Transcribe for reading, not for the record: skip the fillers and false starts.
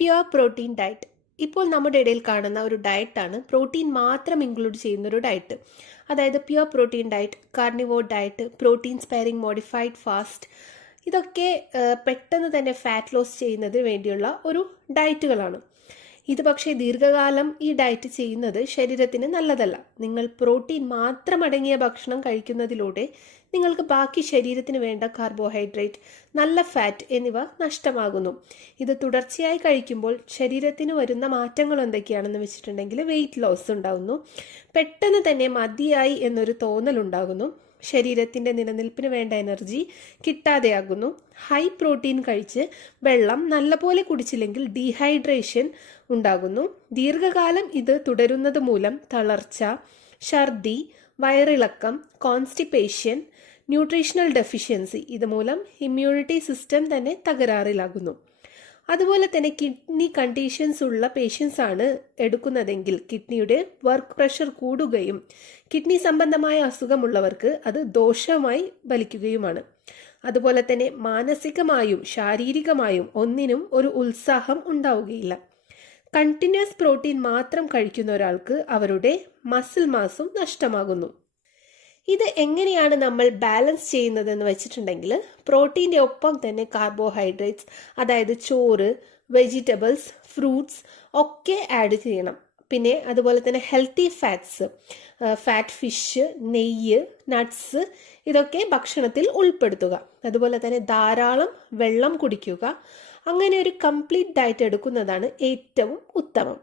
Pure protein diet. ഇപ്പോൾ നമ്മുടെ ഇടയിൽ കാണുന്ന ഒരു ഡയറ്റാണ് പ്രോട്ടീൻ മാത്രം ഇൻക്ലൂഡ് ചെയ്യുന്ന ഒരു ഡയറ്റ്. അതായത് pure protein diet, carnivore diet, protein sparing modified fast, ഇതൊക്കെ പെട്ടെന്ന് തന്നെ ഫാറ്റ് ലോസ് ചെയ്യുന്നതിന് വേണ്ടിയുള്ള ഒരു ഡയറ്റുകളാണ്. ഇത് പക്ഷേ ദീർഘകാലം ഈ ഡയറ്റ് ചെയ്യുന്നത് ശരീരത്തിന് നല്ലതല്ല. നിങ്ങൾ പ്രോട്ടീൻ മാത്രം അടങ്ങിയ ഭക്ഷണം കഴിക്കുന്നതിലൂടെ നിങ്ങൾക്ക് ബാക്കി ശരീരത്തിന് വേണ്ട കാർബോഹൈഡ്രേറ്റ്, നല്ല ഫാറ്റ് എന്നിവ നഷ്ടമാകുന്നു. ഇത് തുടർച്ചയായി കഴിക്കുമ്പോൾ ശരീരത്തിന് വരുന്ന മാറ്റങ്ങൾ എന്തൊക്കെയാണെന്ന് വെച്ചിട്ടുണ്ടെങ്കിൽ വെയിറ്റ് ലോസ് ഉണ്ടാകുന്നു, പെട്ടെന്ന് തന്നെ മതിയായി എന്നൊരു തോന്നൽ ഉണ്ടാകുന്നു, ശരീരത്തിന്റെ നിലനിൽപ്പിന് വേണ്ട എനർജി കിട്ടാതെയാകുന്നു, ഹൈ പ്രോട്ടീൻ കഴിച്ച് വെള്ളം നല്ലപോലെ കുടിച്ചില്ലെങ്കിൽ ഡീഹൈഡ്രേഷൻ ഉണ്ടാകുന്നു. ദീർഘകാലം ഇത് തുടരുന്നത് മൂലം തളർച്ച, ഛർദി, വയറിളക്കം, കോൺസ്റ്റിപ്പേഷൻ, ന്യൂട്രീഷണൽ ഡെഫിഷ്യൻസി, ഇതുമൂലം ഇമ്മ്യൂണിറ്റി സിസ്റ്റം തന്നെ തകരാറിലാകുന്നു. അതുപോലെ തന്നെ കിഡ്നി കണ്ടീഷൻസ് ഉള്ള പേഷ്യൻസ് ആണ് എടുക്കുന്നതെങ്കിൽ കിഡ്നിയുടെ വർക്ക് പ്രഷർ കൂടുകയും കിഡ്നി സംബന്ധമായ അസുഖമുള്ളവർക്ക് അത് ദോഷമായി ഫലിക്കുകയുമാണ്. അതുപോലെ തന്നെ മാനസികമായും ശാരീരികമായും ഒന്നിനും ഒരു ഉത്സാഹം ഉണ്ടാവുകയില്ല. കണ്ടിന്യൂസ് പ്രോട്ടീൻ മാത്രം കഴിക്കുന്ന ഒരാൾക്ക് അവരുടെ മസിൽ മാസും നഷ്ടമാകുന്നു. ഇത് എങ്ങനെയാണ് നമ്മൾ ബാലൻസ് ചെയ്യുന്നതെന്ന് വെച്ചിട്ടുണ്ടെങ്കിൽ പ്രോട്ടീൻ്റെ ഒപ്പം തന്നെ കാർബോഹൈഡ്രേറ്റ്സ്, അതായത് ചോറ്, വെജിറ്റബിൾസ്, ഫ്രൂട്ട്സ് ഒക്കെ ആഡ് ചെയ്യണം. പിന്നെ അതുപോലെ തന്നെ ഹെൽത്തി ഫാറ്റ്സ്, ഫാറ്റ് ഫിഷ്, നെയ്യ്, നട്ട്സ്, ഇതൊക്കെ ഭക്ഷണത്തിൽ ഉൾപ്പെടുത്തുക. അതുപോലെ തന്നെ ധാരാളം വെള്ളം കുടിക്കുക. അങ്ങനെ ഒരു കംപ്ലീറ്റ് ഡയറ്റ് എടുക്കുന്നതാണ് ഏറ്റവും ഉത്തമം.